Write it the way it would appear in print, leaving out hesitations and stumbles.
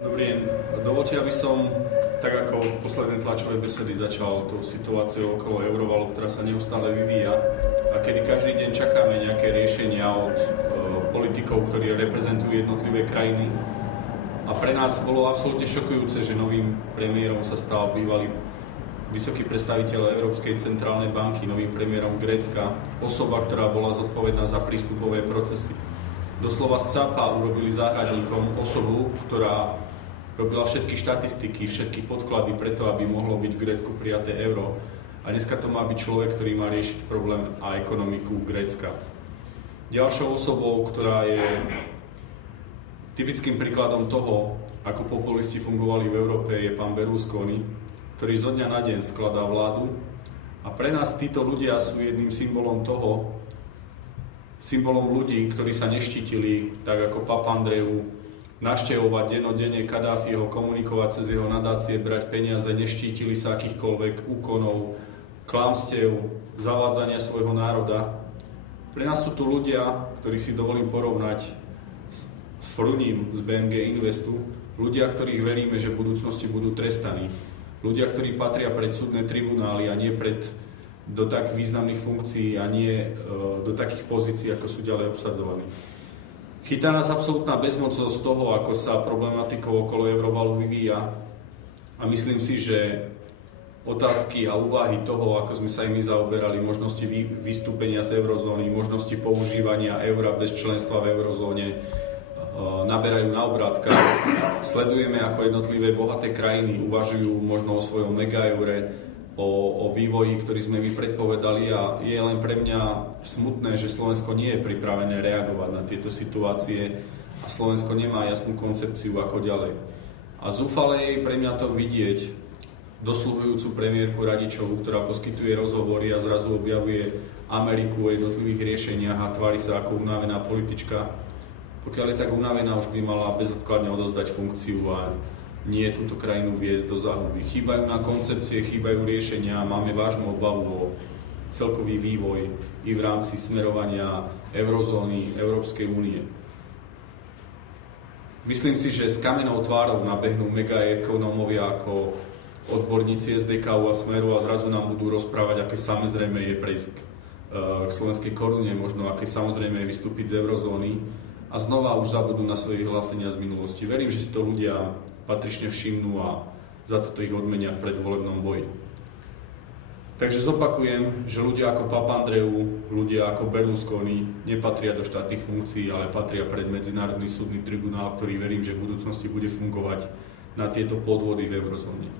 Dobrý deň. Dovoľte, aby som, tak ako posledné tlačové besedy, začal tou situáciou okolo eurovalu, ktorá sa neustále vyvíja a kedy každý deň čakáme nejaké riešenia od politikov, ktorí reprezentujú jednotlivé krajiny. A pre nás bolo absolútne šokujúce, že novým premiérom sa stal bývalý vysoký predstaviteľ Európskej centrálnej banky, novým premiérom Grécka, osoba, ktorá bola zodpovedná za prístupové procesy. Doslova z capa urobili záhradníkom osobu, ktorá robila všetky štatistiky, všetky podklady preto, aby mohlo byť v Grécku prijaté euro. A dneska to má byť človek, ktorý má riešiť problém a ekonomiku Grécka. Ďalšou osobou, ktorá je typickým príkladom toho, ako populisti fungovali v Európe, je pán Berlusconi, ktorý zo dňa na deň skladá vládu. A pre nás títo ľudia sú jedným symbolom toho, symbolom ľudí, ktorí sa neštítili, tak ako Papandreou, navštevovať dennodenne Kadáfiho, komunikovať cez jeho nadácie, brať peniaze, neštítili sa akýchkoľvek úkonov, klamstiev, zavádzania svojho národa. Pre nás sú tu ľudia, ktorí si dovolím porovnať s Fruním z BMG Investu, ľudia, ktorých veríme, že v budúcnosti budú trestaní. Ľudia, ktorí patria pred súdne tribunály a nie do tak významných funkcií a nie do takých pozícií, ako sú ďalej obsadzovaní. Chytá nás absolútna bezmocnosť z toho, ako sa problematikou okolo eurovalu vyvíja a myslím si, že otázky a úvahy toho, ako sme sa im zaoberali, možnosti vystúpenia z eurozóny, možnosti používania eura bez členstva v eurozóne, naberajú na obrátkach. Sledujeme, ako jednotlivé bohaté krajiny uvažujú možno o svojom megaeure, o vývoji, ktorý sme my predpovedali, a je len pre mňa smutné, že Slovensko nie je pripravené reagovať na tieto situácie a Slovensko nemá jasnú koncepciu, ako ďalej. A zúfale je pre mňa to vidieť dosluhujúcu premiérku Radičovú, ktorá poskytuje rozhovory a zrazu objavuje Ameriku o jednotlivých riešeniach a tvári sa ako unavená politička. Pokiaľ je tak unavená, už by mala bezodkladne odozdať funkciu a nie túto krajinu viesť do záhuby. Chýbajú na koncepcie, chýbajú riešenia, máme vážnu obavu o celkový vývoj i v rámci smerovania eurozóny, Európskej únie. Myslím si, že s kamennou tvárou nabehnú megaekonómovia ako odborníci SDK a Smeru a zrazu nám budú rozprávať, aké samozrejme je prejsť k slovenskej korune, možno aké samozrejme je vystúpiť z eurozóny a znova už zabudnú na svoje vyhlásenia z minulosti. Verím, že si to ľudia patrične všimnú a za toto ich odmenia v predvolebnom boji. Takže zopakujem, že ľudia ako Papandreou, ľudia ako Berlusconi nepatria do štátnych funkcií, ale patria pred Medzinárodný súdny tribunál, ktorý verím, že v budúcnosti bude fungovať na tieto podvody v eurozóne.